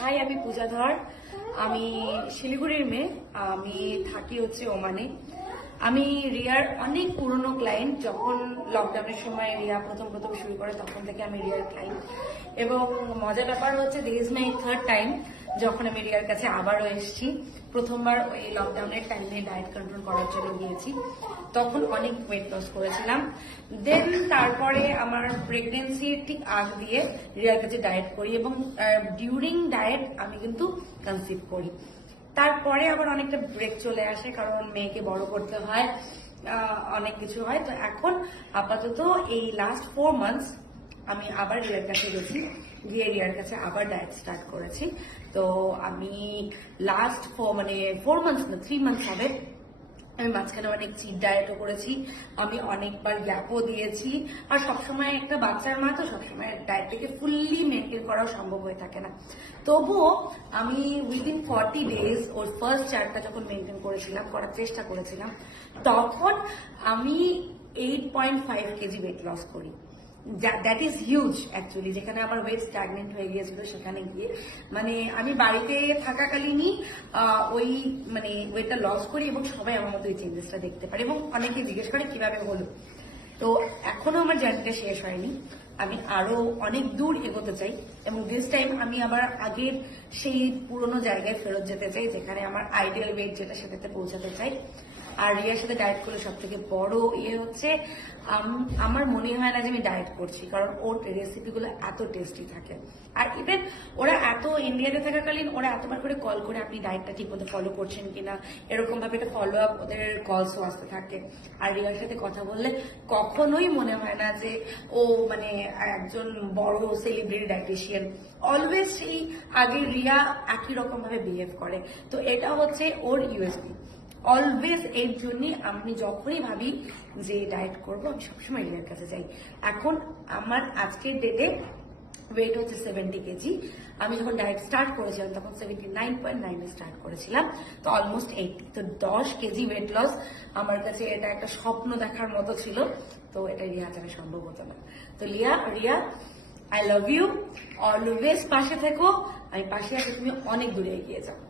High, আমি পূজা ধর। আমি শিলিগুড়ির মেয়ে। আমি থাকি হচ্ছে ওমানে। আমি রিয়ার অনেক পুরনো ক্লায়েন্ট। যখন লকডাউনের সময় রিয়া প্রথম শুরু করে তখন থেকে আমি রিয়ার ক্লায়েন্ট। এবং মজার ব্যাপার হচ্ছে this is my third time যখন আমি রিয়ার কাছে আবারও এসেছি। প্রথমবার ওই লকডাউনের টাইমে ডায়েট কন্ট্রোল করার জন্য গিয়েছি, তখন অনেক ওয়েট লস করেছিলাম। দেন তারপরে আমার প্রেগনেন্সির ঠিক আগ দিয়ে রিয়ার কাছে ডায়েট করি এবং ডিউরিং ডায়েট আমি কিন্তু কনসিভ করি। তারপরে আবার অনেকটা ব্রেক চলে আসে, কারণ মেয়েকে বড় করতে হয়, অনেক কিছু হয়। তো এখন আপাতত এই লাস্ট 4 মান্থস আমি আবার রিয়ার কাছে গেছি, গিয়ে রিয়ার কাছে আবার ডায়েট স্টার্ট করেছি। তো আমি লাস্ট 4 মান্থস না 3 মান্থস হবে। আমি মাঝখানে অনেক চিট ডায়েটও করেছি, আমি অনেকবার গ্যাপও দিয়েছি। আর সবসময় একটা বাচ্চার মা তো সবসময় ডায়েটটাকে ফুললি মেনটেন করাও সম্ভব হয়ে থাকে না। তবুও আমি উইদিন 40 ডেজ ওর ফার্স্ট চার্টটা যখন মেনটেন করেছিলাম, করার চেষ্টা করেছিলাম, তখন আমি 8.5 কেজি ওয়েট লস করি। That is huge actually. যেখানে আমার ওয়েট স্ট্যাগনেন্ট হয়ে গিয়েছিল, সেখানে গিয়ে আমি বাড়িতে থাকাকালীনই ওই ওয়েটটা লস করি এবং সবাই আমার মধ্যে ওই চেঞ্জেসটা দেখতে পারে এবং অনেকে জিজ্ঞেস করে কিভাবে হলো। তো এখনো আমার জার্নিটা শেষ হয়নি, আমি আরো অনেক দূর এগোতে চাই এবং দিস টাইম আমি আবার আগের সেই পুরোনো জায়গায় ফেরত যেতে চাই, যেখানে আমার আইডিয়াল ওয়েট যেটা সেটাতে পৌঁছাতে চাই। আর রিয়ার সাথে ডায়েট করলে সব থেকে বড় হচ্ছে আমার মনে হয় না যে আমি ডায়েট করছি, কারণ ওর রেসিপিগুলো এত টেস্টি থাকে। আর ইভেন ওরা এত ইন্ডিয়াতে থাকাকালীন ওরা এতবার করে কল করে আপনি ডায়েটটা ঠিক মতো ফলো করছেন কিনা, এরকম ভাবে একটা ফলো আপ ওদের কলসও আসতে থাকে। আর রিয়ার সাথে কথা বললে কখনোই মনে হয় না যে ও একজন বড় সেলিব্রিটি ডায়েটিশিয়ান। অলওয়েজ সেই আগে রিয়া একই রকম ভাবে বিহেভ করে। তো এটা হচ্ছে ওর ইউএসপি। অলওয়েজ এর জন্য আমি যখনই ভাবি যে ডায়েট করবো, আমি সবসময় রিয়ার কাছে যাই। এখন আমার আজকের ডেটে ওয়েট হচ্ছে 70 কেজি। আমি যখন ডায়েট স্টার্ট করেছিলাম তখন 79.9 স্টার্ট করেছিলাম, তো অলমোস্ট 80। তো 10 কেজি ওয়েট লস আমার কাছে এটা একটা স্বপ্ন দেখার মতো ছিল। তো এটা রিয়া ছাড়া সম্ভব হতো না। তো Riya I love you. Always পাশে থেকো, আমি পাশে আছি, তুমি অনেক দূরে এগিয়ে যাও।